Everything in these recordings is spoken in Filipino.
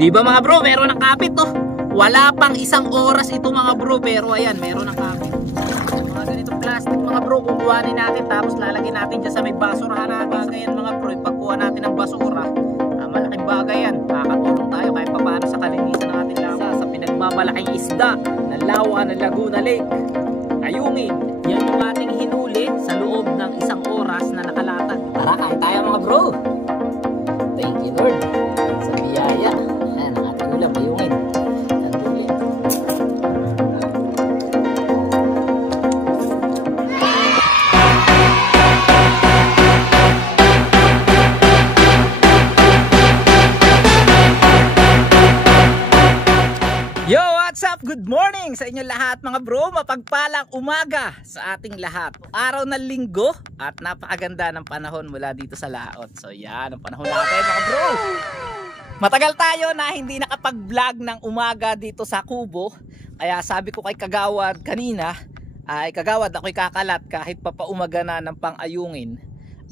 Di ba mga bro, meron ng kapit to. Wala pang isang oras ito mga bro, pero ayan, meron ng kapit. Mga ganitong plastic mga bro, kukuhanin natin tapos lalagyan natin dyan sa may basurahan na bagay yan mga bro. Pagkuha natin ng basura, malaking bagay yan. Makakatulong tayo kahit paano sa kalinisan ng ating lawa. Sa pinagmamalaking isda ng lawa ng Laguna Lake, Ayungin. Yan yung ating hinuli sa loob ng isang oras na nakalatag. Tara, kain tayo mga bro. Thank you Lord sa biyaya. Ayan ang ating ulam, Ayungin. Yo, what's up? Good morning sa inyo lahat mga bro. Mapagpalang umaga sa ating lahat. Araw ng linggo at napakaganda ng panahon mula dito sa laot. So yan ang panahon natin mga bro. Matagal tayo na hindi nakapag-vlog ng umaga dito sa Kubo. Kaya sabi ko kay Kagawad kanina, ay Kagawad, ako'y kakalat kahit papaumaga na ng pang-ayungin.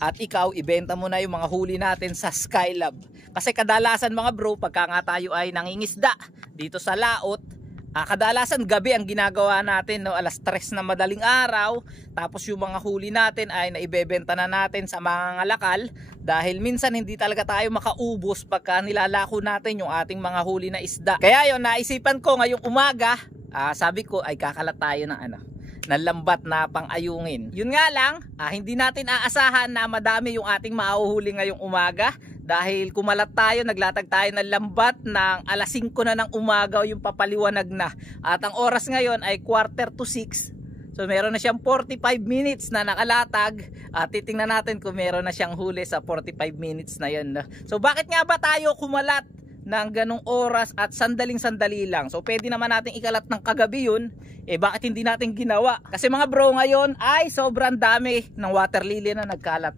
At ikaw, ibenta mo na yung mga huli natin sa Skylab. Kasi kadalasan mga bro, pagka nga tayo ay nangingisda dito sa laot, kadalasan gabi ang ginagawa natin, no? Alas 3 na madaling araw. Tapos yung mga huli natin ay naibebenta na natin sa mga ngalakal. Dahil minsan hindi talaga tayo makaubos pagka nilalako natin yung ating mga huli na isda. Kaya yun, naisipan ko ngayong umaga, sabi ko ay kakalat tayo ng ng lambat na pang-ayungin. Yun nga lang, hindi natin aasahan na madami yung ating mauhuli ngayong umaga. Dahil kumalat tayo, naglatag tayo ng lambat ng alas 5 na ng umaga yung papaliwanag na. At ang oras ngayon ay 5:45. So meron na siyang 45 minutes na nakalatag. At titingnan natin kung meron na siyang huli sa 45 minutes na yun. So bakit nga ba tayo kumalat ng ganong oras at sandaling-sandali lang? So pwede naman natin ikalat ng kagabi yun. Bakit hindi natin ginawa? Kasi mga bro, ngayon ay sobrang dami ng water lily na nagkalat.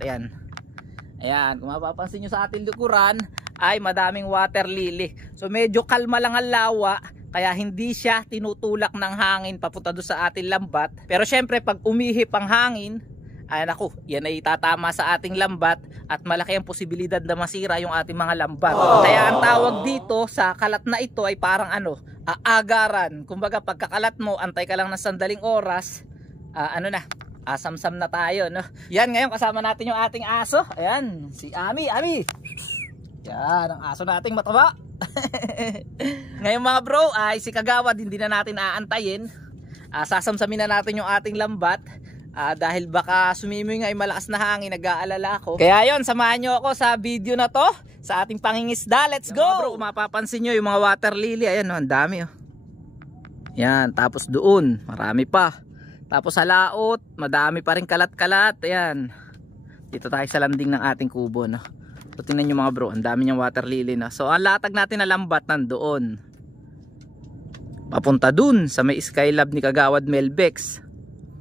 Ayan, kung mapapansin nyo sa ating likuran ay madaming water lily. So medyo kalma lang ang lawa, kaya hindi siya tinutulak ng hangin papunta doon sa ating lambat. Pero syempre pag umihip ang hangin, ay naku, yan ay tatama sa ating lambat at malaki ang posibilidad na masira yung ating mga lambat. Kaya ang tawag dito sa kalat na ito ay parang agaran. Kumbaga pagkakalat mo, antay ka lang ng sandaling oras, samsam na tayo, no? Yan, ngayon kasama natin yung ating aso. Ayan, si Ami. Yan, ang aso nating mataba. Ngayon mga bro, ay si Kagawad hindi na natin aantayin. Sasamsamin na natin yung ating lambat. Dahil baka sumimoy nga ay malakas na hangin, nag-aalala ko. Kaya yon, samahan nyo ako sa video na to, sa ating pangingisda. Let's go! Mga bro, kung mapapansin nyo yung mga water lily, ayan, ang dami. Yan, tapos doon, marami pa. Tapos sa laot, madami pa rin kalat-kalat. Ayan. Dito tayo sa landing ng ating kubo, no? So tingnan nyo mga bro, ang dami niyang water lily na. So ang latag natin na lambat nandoon. Papunta dun sa may Skylab ni Kagawad Melbex.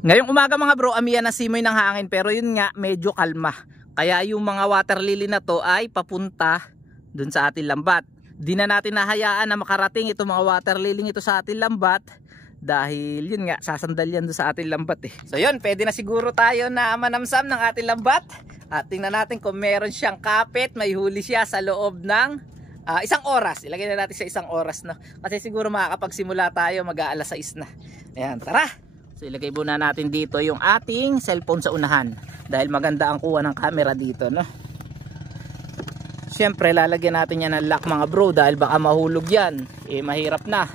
Ngayong umaga mga bro, amihan na simoy ng hangin, pero yun nga, medyo kalma. Kaya yung mga water lily na to ay papunta dun sa ating lambat. Di na natin nahayaan na makarating itong mga water lily ito sa ating lambat. Dahil yun nga, sasandal yan doon sa ating lambat So yun, pwede na siguro tayo na manamsam ng ating lambat. At tingnan natin kung meron siyang kapit, may huli siya sa loob ng isang oras. Ilagay na natin sa isang oras, no? Kasi siguro makakapagsimula tayo mag-aalas 6 na. Ayan, tara! So ilagay muna natin dito yung ating cellphone sa unahan. Dahil maganda ang kuha ng camera dito, no? Siyempre, lalagyan natin yan ng lock mga bro. Dahil baka mahulog yan. Mahirap na.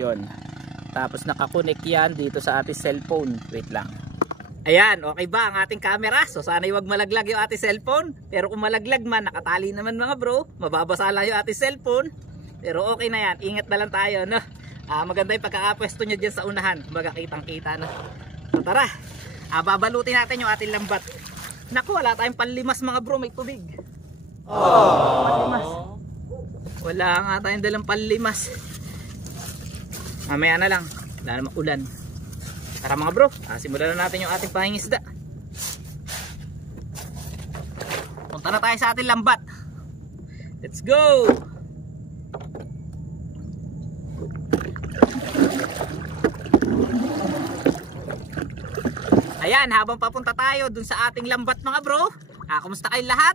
Yun. Tapos nakakonek yan dito sa ating cellphone. Wait lang. Ayan, okay ba ang ating camera? So sana wag malaglag yung ating cellphone. Pero kung malaglag man, nakatali naman mga bro. Mababasa lang yung ating cellphone. Pero okay na yan. Ingat na lang tayo, no? Maganda yung pagkakapwesto nyo dyan sa unahan. Kumbaga kitang kita, no? So tara, babalutin natin yung ating lambat. Naku, wala tayong panlimas mga bro. May tubig. Panlimas. Wala nga tayong dalang panlimas. Mamaya na lang, wala namang ulan. Tara mga bro, simulan na natin yung ating pangingisda. Punta na tayo sa ating lambat. Let's go! Ayan, habang papunta tayo dun sa ating lambat mga bro, kumusta kayong lahat?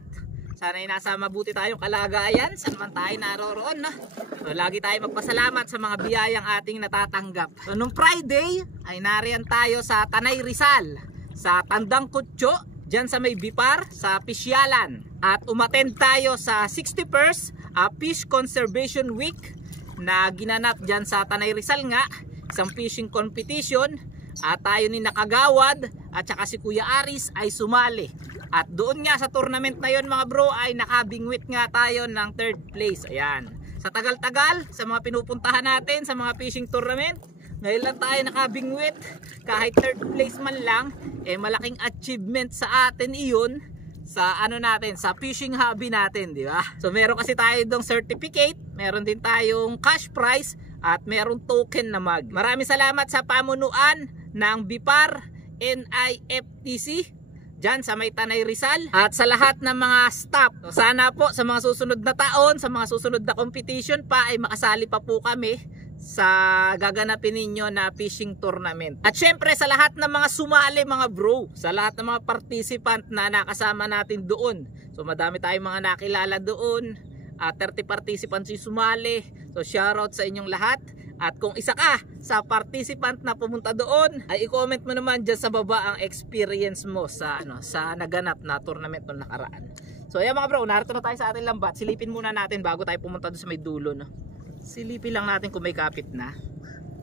sana'y nasa mabuti tayong kalagayan saan man tayo naroroon, no? So lagi tayo magpasalamat sa mga biyayang ating natatanggap. So nung Friday ay nariyan tayo sa Tanay Rizal, sa Tandang Kutyo, dyan sa may Bipar, sa Pisyalan. At umattend tayo sa 61st Fish Conservation Week na ginanap dyan sa Tanay Rizal nga, isang fishing competition. At tayo ni Nakagawad at saka si Kuya Aris ay sumali. At doon nga sa tournament na yon mga bro ay nakabingwit nga tayo ng 3rd place. Ayan. Sa tagal-tagal sa mga pinupuntahan natin sa mga fishing tournament, ngayon lang tayo nakabingwit. Kahit 3rd place man lang, malaking achievement sa atin iyon sa ano natin, sa fishing hobby natin, di ba? So meron kasi tayo dong certificate, meron din tayong cash prize at meron token na mug. Maraming salamat sa pamunuan ng Bipar NIFTC dyan sa may Tanay Rizal at sa lahat ng mga staff. So sana po sa mga susunod na taon, sa mga susunod na competition pa ay makasali pa po kami sa gaganapin ninyo na fishing tournament. At syempre sa lahat ng mga sumali mga bro, sa lahat ng mga participant na nakasama natin doon. So madami tayong mga nakilala doon. 30 participants yung sumali. So shoutout sa inyong lahat. At kung isa ka sa participant na pumunta doon, ay i-comment mo naman dyan sa baba ang experience mo sa sa naganap na tournament noong nakaraan. So ayan mga bro, narito na tayo sa ating lambat. Silipin muna natin bago tayo pumunta doon sa may dulo, no? Silipin lang natin kung may kapit na.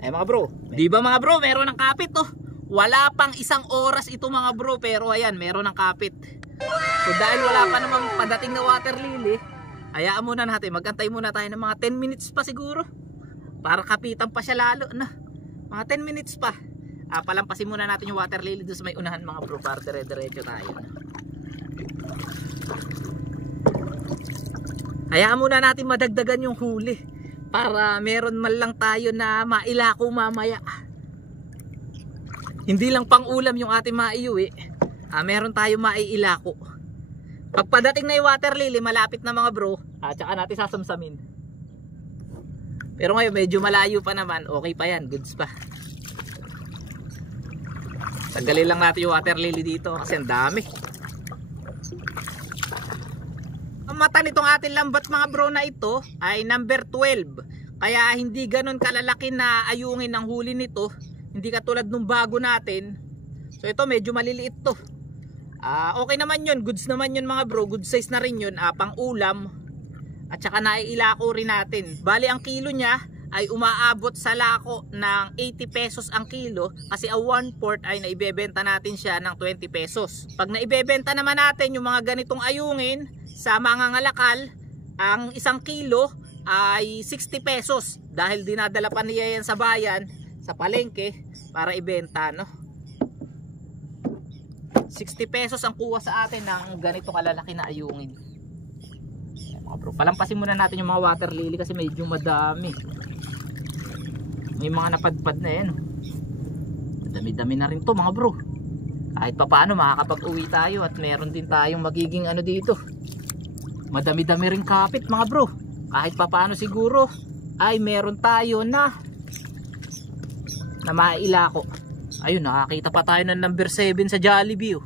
Ayan mga bro, di ba mga bro, meron ng kapit, oh. Wala pang 1 oras ito mga bro, pero ayan, meron ng kapit. So dahil wala pa namang padating na water lily, hayaan muna natin, magantay muna tayo ng mga 10 minutes pa siguro. Para kapitan pa siya lalo na. Mga 10 minutes pa. Palampasin muna natin yung water lily doon sa may unahan mga bro, para dire-diretso tayo. Hayaan muna natin madagdagan yung huli para meron man lang tayo na mailako mamaya. Hindi lang pang ulam yung ating maiuwi, meron tayo maiilako. Pagpadating na yung water lily, malapit na mga bro, at saka natin sasamsamin. Pero ngayon medyo malayo pa naman, okay pa yan, goods pa. Tanggalin lang natin yung water lily dito kasi ang dami. Ang mata nitong ating lambat mga bro na ito ay number 12. Kaya hindi ganun kalalaki na ayungin ng huli nito. Hindi katulad nung bago natin. So ito medyo maliliit to. Okay naman yun, goods naman yun mga bro, good size na rin yun, pang ulam. At saka naiilako rin natin. Bali ang kilo niya ay umaabot sa lako ng 80 pesos ang kilo. Kasi a 1/4 ay naibebenta natin siya ng 20 pesos. Pag naibebenta naman natin yung mga ganitong ayungin sa mga ngalakal, ang 1 kilo ay 60 pesos. Dahil dinadala pa niya yan sa bayan, sa palengke, para ibenta, no? 60 pesos ang kuha sa atin ng ganito kalalaki na ayungin. Bro, palampasin muna natin yung mga water lily kasi medyo madami. May mga napadpad na yan. Dami-dami na rin to mga bro. Kahit pa paano makakapag-uwi tayo at meron din tayong magiging dito. Madami-dami rin kapit mga bro. Kahit pa paano siguro ay meron tayo na mailako. Ayun, nakakita pa tayo ng number 7 sa Jollibee.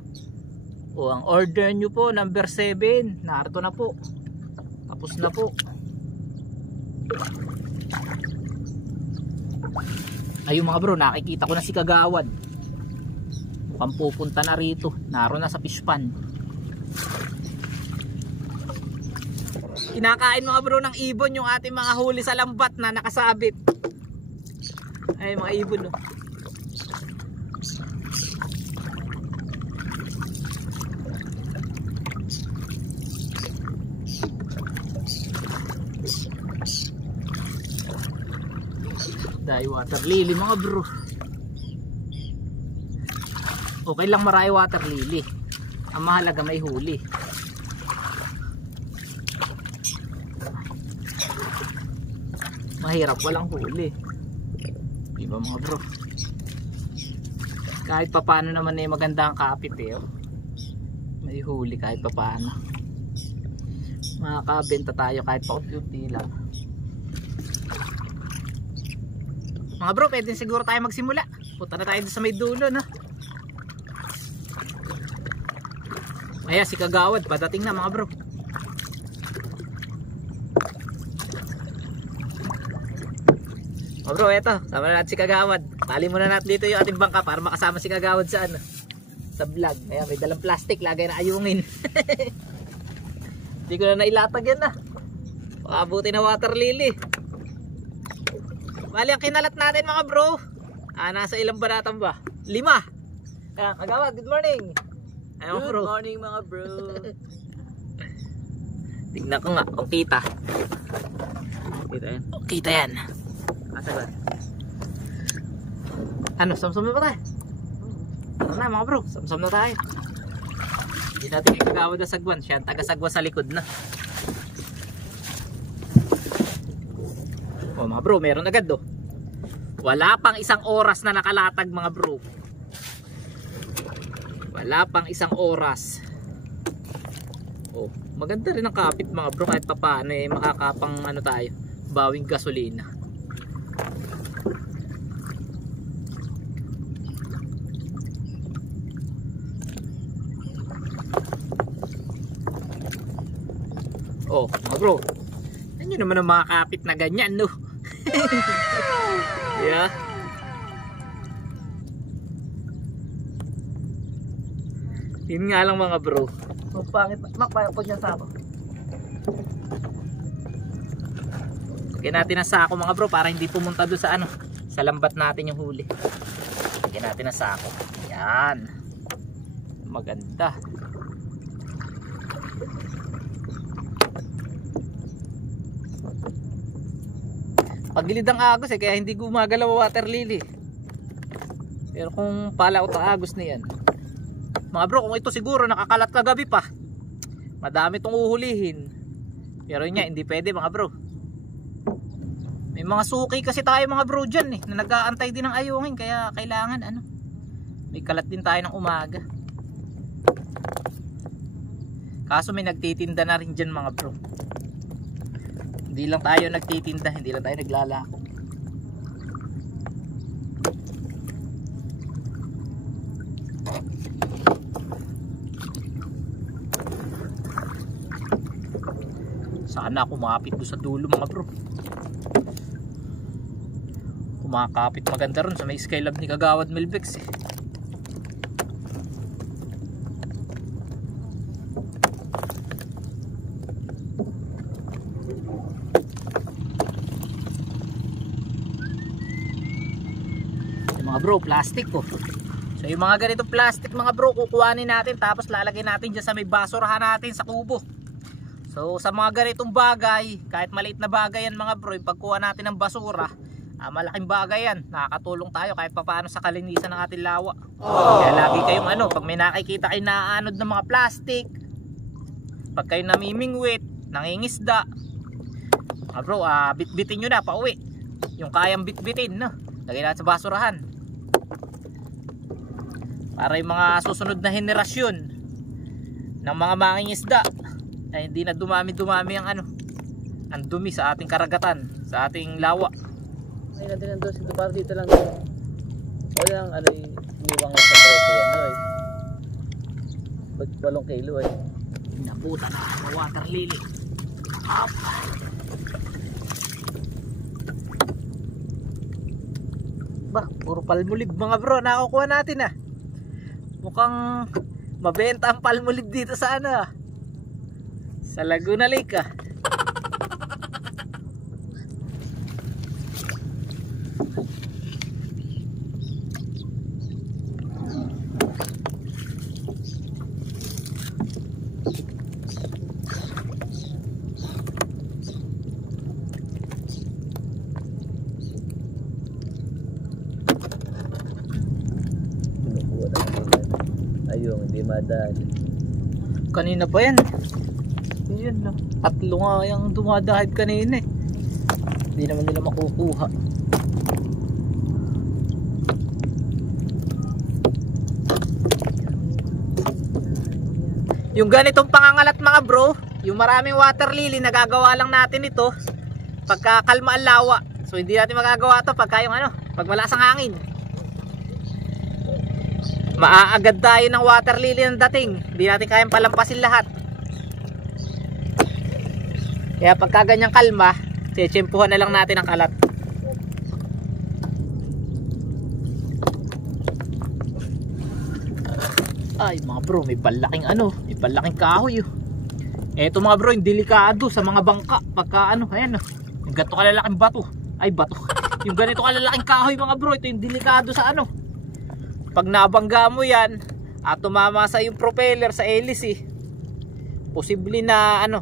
Ang order nyo po, number 7. Narito na po. Tapos na po. Ayun mga bro, nakikita ko na si Kagawad. Mukhang pupunta na rito. Naroon na sa fish pan. Kinakain mga bro ng ibon yung ating mga huli sa lambat na nakasabit. Ay mga ibon, no? Dahil water lily mga bro. Okay lang marami water lily. Ang mahalaga may huli. Mahirap walang huli. Diba mga bro? Kahit papaano naman maganda ang kapit eh. May huli kahit papaano. Makakabenta tayo kahit pa unti-unti lang. Mga bro, pwede siguro tayo magsimula. Punta na tayo sa may dulo, no? Ayan, si Kagawad, padating na mga bro. O bro, eto, sama na natin si Kagawad. Tali muna natin dito yung ating bangka para makasama si Kagawad sa ano, sa vlog. Ayan, may dalang plastic, lagay na ayungin. Hindi ko na nailatag yan na. Pakabuti na water lily. Bali ang kinalat natin mga bro. Nasa ilang banatan ba? 5. Kaya Kagawad, good morning. Ayan, Good bro. morning mga bro. Tignan ko nga kung kita. Kita yan. Kita yan. Asa ba? Ano, samsam na ba tayo? Tara na mga bro, samsam na tayo. Hindi natin yung Kagawad na sagwan. Siya ang taga-sagwan sa likod na. O mga bro, meron agad do. Wala pang 1 oras na nakalatag mga bro. Wala pang 1 oras. Oh, maganda rin ang kapit mga bro, kahit papaano eh makakapang ano tayo, bawing gasolina. Oh, mga bro. Ano naman ang mga kapit na ganyan, no? Yeah. Yun nga lang mga bro. Ang pangit, makpayapod niya sa ako. Lagyan natin ang sako mga bro para hindi pumunta doon sa ano, sa lambat natin yung huli. Lagyan natin ang sako. Yan. Maganda. Pagilid ang agos eh, kaya hindi gumagalaw ang water lily. Pero kung palaot ang agos na yan, mga bro, kung ito siguro nakakalat kagabi pa, madami itong uhulihin. Pero yun nga, hindi pwede mga bro. May mga suki kasi tayo mga bro dyan eh, na nag-aantay din ng ayungin. Kaya kailangan ano, may kalat din tayo ng umaga. Kaso may nagtitinda na rin dyan mga bro. Hindi lang tayo nagtitinda, hindi lang tayo naglalako. Sana kumapit doon sa dulo mga bro. Kumakapit maganda ron sa may Skylab ni Kagawad Melbex eh. Mga bro, plastic po. So yung mga ganitong plastic mga bro, kukuhanin natin tapos lalagay natin dyan sa may basurahan natin sa kubo. So sa mga ganitong bagay, kahit maliit na bagay yan mga bro, yung pagkuha natin ng basura, malaking bagay yan. Nakakatulong tayo kahit papaano sa kalinisan ng ating lawa. Kaya lagi kayong ano, pag may nakikita kayo naaanod ng mga plastic, pag kayo namimingwit, nangingisda, mga bro, bitbitin nyo na pauwi. Yung kayang bitbitin, no? Lagay natin sa basurahan. Para yung mga susunod na henerasyon ng mga mangingisda ay hindi na dumami-dumami ang ano, ang dumi sa ating karagatan, sa ating lawa. Ay natin nandun, ito para dito lang. O lang, ano yung iniwang sa preso yan, no eh. 8 kilo eh. Nabuta na sa water lily. Up. Ba, puro palmulib mga bro, nakukuha natin ah. Mukhang mabenta ang palmulib dito sa ano ah, sa Laguna Lake ah. Ayun, hindi madali. Kanina pa yan. Yun no. 3 nga yung dumadahid kanina eh. Hindi naman nila makukuha. Yung ganitong pangangalat mga bro, yung maraming water lily, nagagawa lang natin ito pagka kalma ang lawa. So hindi natin magagawa ito pagka yung ano, pag malakas ang hangin. Maaagad tayo ng water lily ng dating. Hindi natin kayang palampasin lahat. Kaya pagka ganyang kalma, titsempuhan na lang natin ang kalat. Ay mga bro, may balaking ano, may balaking kahoy oh. Eto mga bro, yung delikado sa mga bangka pagka ano, ayan oh. Yung ganito kalalaking bato. Ay bato. Yung ganito kalalaking kahoy mga bro, ito yung delikado sa ano. Pag nabangga mo yan at tumama sa yung propeller sa hélice, posible na ano,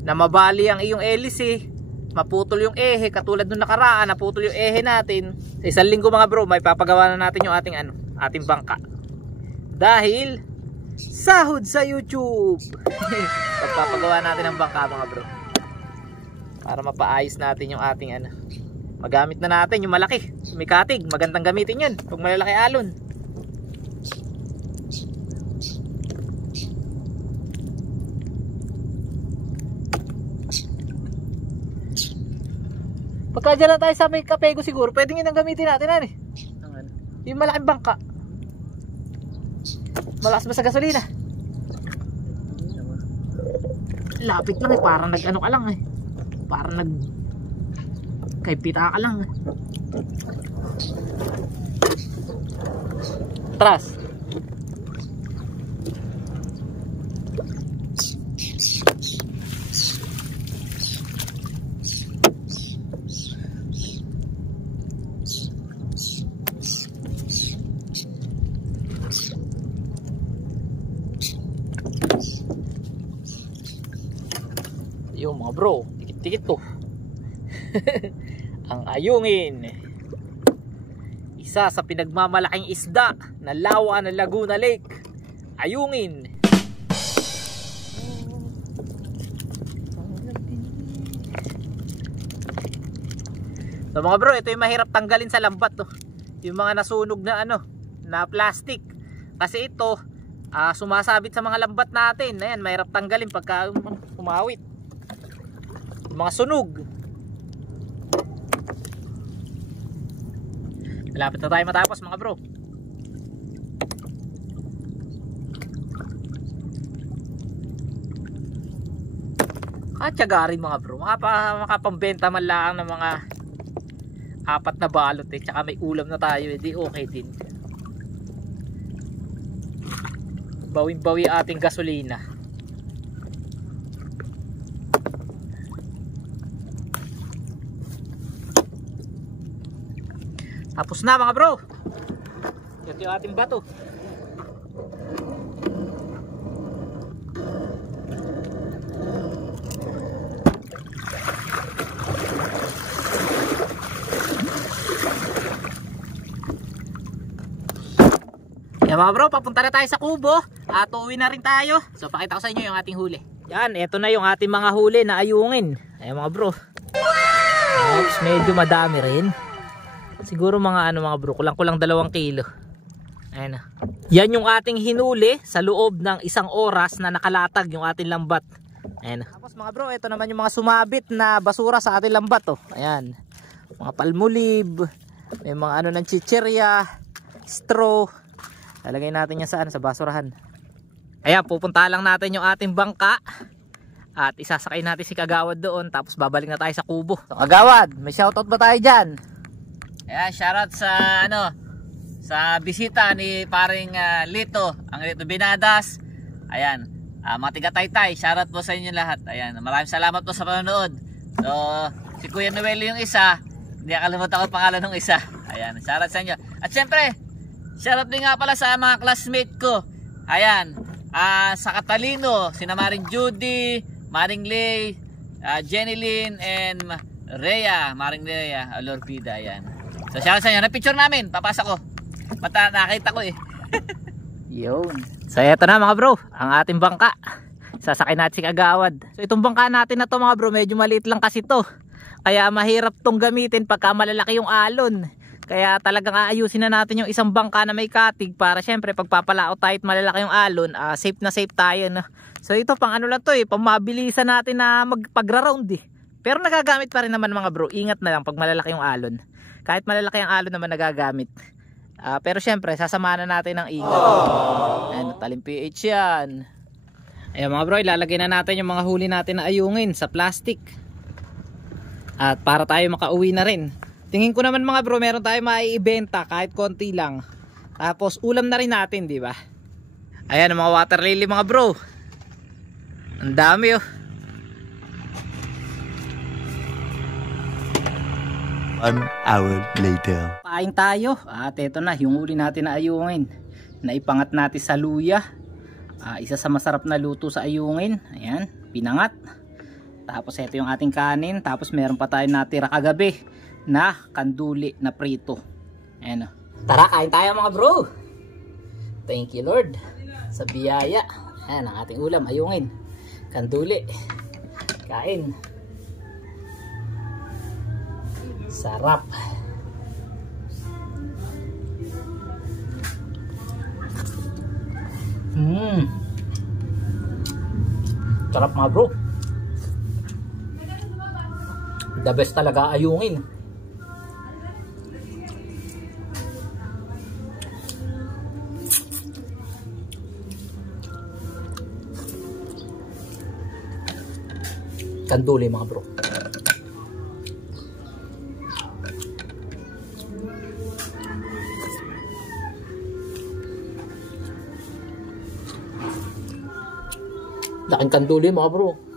na mabali ang iyong hélice, maputol yung ehe katulad nung nakaraan, naputol yung ehe natin. Sa isang linggo mga bro, may papagawa na natin yung ating ano, ating bangka. Dahil sahod sa YouTube. Pagpapagawa natin ng bangka mga bro, para mapaayos natin yung ating ano. Magamit na natin yung malaki, may katig, magandang gamitin yan pag malalaki alon. Pagka dyan lang tayo sa may kapego siguro, pwedeng yun ang gamitin natin ano eh. Yung malaking bangka. Malakas ba sa gasolina? Lapit lang eh, parang nag ano ka lang eh. Parang nag kay pita ka lang eh. Tras. Yung mga bro, tikit-tikit to. Ang ayungin, isa sa pinagmamalaking isda na lawa ng Laguna Lake. Ayungin. So mga bro, ito yung mahirap tanggalin sa lambat to. Yung mga nasunog na ano, na plastic. Kasi ito sumasabit sa mga lambat natin. Ayan, mahirap tanggalin pagka umawit. Mga sunog. Malapit na tayo matapos mga bro. Katsagarin mga bro, makapambenta man lang ng mga 4 na balot eh, tsaka may ulam na tayo eh, di okay din. Bawing-bawi ating gasolina. Tapos na mga bro. Ito yung ating bato. Yan mga bro, papunta na tayo sa kubo at uuwi na rin tayo. So pakita ko sa inyo yung ating huli. Yan, ito na yung ating mga huli na ayungin. Ayan mga bro. Oops, medyo madami rin. Siguro mga ano mga bro, kulang-kulang 2 kilo. Ayan na. Yan yung ating hinuli sa loob ng 1 oras na nakalatag yung ating lambat. Ayan na. Tapos mga bro, ito naman yung mga sumabit na basura sa ating lambat oh. Ayan. Mga palmolive, may mga ano ng chichirya, straw. Lalagay natin yan saan? Sa basurahan. Ayan, pupunta lang natin yung ating bangka. At isasakay natin si Kagawad doon. Tapos babalik na tayo sa kubo. So, Kagawad, may shoutout ba tayo dyan? Ayan, shoutout sa ano, sa bisita ni paring Lito, ang Lito Binadas. Ayan, mga tiga-taytay, shoutout po sa inyo lahat. Ayan, maraming salamat po sa panonood. So, si Kuya Noel yung isa, hindi nakalimutan ko pangalan ng isa. Ayan, shoutout sa inyo. At syempre, shoutout din nga pala sa mga classmate ko. Ayan, sa Catalino, sina Maring Judy, Maring Lay, Jenny Lynn, and Rhea, Maring Rhea, Alorpida. Ayan. So shoutout sa inyo, na picture namin, papasa ko. Mata nakita ko eh. Yun. So eto na mga bro, ang ating bangka. Sasakay natin si Kagawad. So itong bangka natin na to mga bro, medyo maliit lang kasi to. Kaya mahirap tong gamitin pagka malalaki yung alon. Kaya talagang aayusin na natin yung isang bangka na may katig para syempre pagpapalaot tayo at malalaki yung alon, safe na safe tayo no? So ito pang ano lang to eh, pamabilisan natin na magpagra-round eh. Pero nagagamit pa rin naman mga bro, ingat na lang pag malalaki yung alon. Kahit malalaki ang alon naman nagagamit. Pero syempre sasamahan na natin ng ingat. Ayan, talim PH yan. Ayan mga bro, ilalagay na natin yung mga huli natin na ayungin sa plastic. At para tayo makauwi na rin. Tingin ko naman mga bro, meron tayo maiibenta kahit konti lang. Tapos ulam na rin natin, di ba? Ayan ang mga water lily mga bro. Ang dami oh. 1 hour later. Paing tayo. At eto na yung uli natin na ayungin. Naipangat natin sa luya. Isa sa masarap na luto sa ayungin. Ayan, pinangat. Tapos ito yung ating kanin. Tapos meron pa tayo natira kagabi na kanduli na prito. Ayan oh. Tara, kain tayo mga bro. Thank you Lord sa biyaya. Ayan ang ating ulam, ayungin. Kanduli. Kain. Sarap. Sarap mga bro. The best talaga ayungin. Kanduli mga bro. Laking kanduli mga bro.